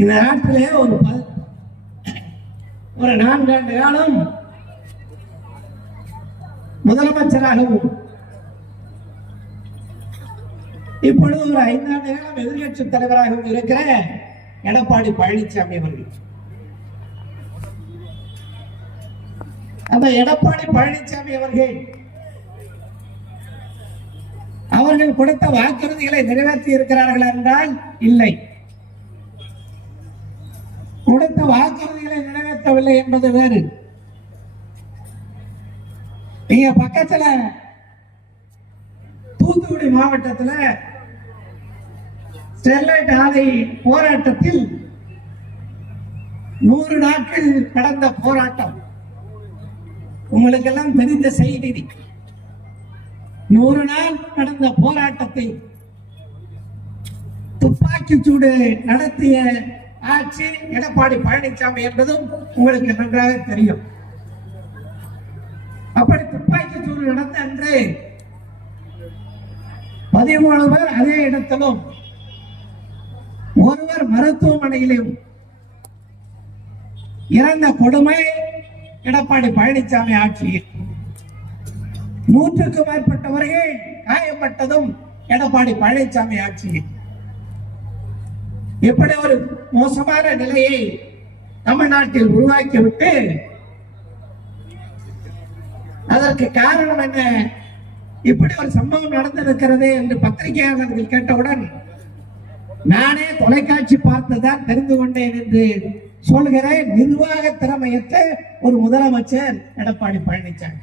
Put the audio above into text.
இந்த நாட்டிலே ஒரு 4 ஆண்டு காலம் முதலமைச்சராகவும் இப்பொழுது ஒரு 5 ஆண்டு காலம் எதிர்கட்சி தலைவராகவும் இருக்கிற எடப்பாடி பழனிசாமி அவர்கள். அந்த எடப்பாடி பழனிசாமி அவர்கள் கொடுத்த வாக்குறுதிகளை நிறைவேற்றி இருக்கிறார்கள் என்றால் இல்லை. கொடுத்த வாக்குறுதிகளை நிறைவேற்றவில்லை என்பது வேறு. நீங்க பக்கத்துல தூத்துக்குடி மாவட்டத்தில் ஸ்டெர்லைட் ஆலை போராட்டத்தில் 100 நாட்கள் கடந்த போராட்டம் உங்களுக்கு எல்லாம் தெரிந்த செய்தி. 100 நாள் நடந்த போராட்டத்தை துப்பாக்கி சூடு நடத்திய ஆட்சி எடப்பாடி பழனிசாமி என்பதும் உங்களுக்கு நன்றாக தெரியும். அப்படி துப்பாக்கி சூடு நடந்த அன்று 13 பேர் அதே இடத்திலும், ஒருவர் மருத்துவமனையிலும் இறந்த கொடுமை எடப்பாடி பழனிசாமி ஆட்சியில். 100க்கும் மேற்பட்டவர்கள் காயப்பட்டதும் எடப்பாடி பழனிசாமி ஆட்சியில். இப்படி ஒரு மோசமான நிலையை தமிழ்நாட்டில் உருவாக்கிவிட்டு அதற்கு காரணம் என்ன, இப்படி ஒரு சம்பவம் நடந்திருக்கிறது என்று பத்திரிகையாளர்கள் கேட்டவுடன் நானே தொலைக்காட்சி பார்த்துதான் தெரிந்து கொண்டேன் என்று சொல்கிற நிர்வாக திறமையற்ற ஒரு முதலமைச்சர் எடப்பாடி பழனிசாமி.